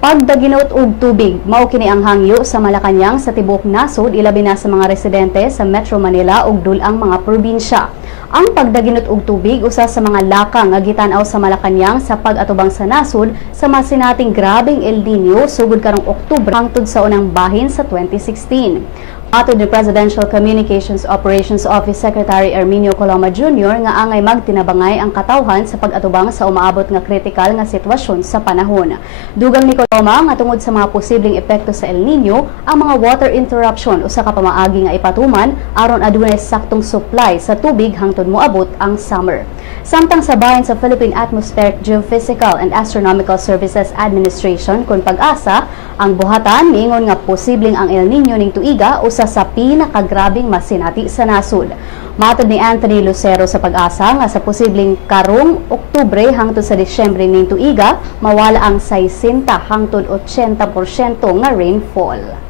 Pagdaginot og tubig, mao kini ang hangyo sa Malacañang sa tibuok nasod, ilabi na sa mga residente sa Metro Manila ug dul-ang mga probinsya. Ang pagdaginot og tubig usa sa mga lakang nga gitan-aw sa Malacañang sa pag-atubang sa nasod sa masinating grabeng El Nino sugod karong Oktubre hangtod sa unang bahin sa 2016. Atod ni Presidential Communications Operations Office Secretary Erminio Coloma Jr. nga angay magtinabangay ang katawhan sa pag-atubang sa umaabot nga kritikal nga sitwasyon sa panahon. Dugang ni Coloma nga tungod sa mga posibleng epekto sa El Nino, ang mga water interruption usa ka pamaagi nga ipatuman aron adunay saktong supply sa tubig hangtod moabot ang summer. Samtang sa bahin sa Philippine Atmospheric Geophysical and Astronomical Services Administration kun pag-asa, ang buhatan niingon nga posibleng ang El Nino ning tuiga usa sa pinakagrabing masinati sa nasod. Matod ni Anthony Lucero sa pag-asa nga sa posibleng karong Oktubre hangtod sa Disyembre ning tuiga mawala ang 60 hangtod 80% nga rainfall.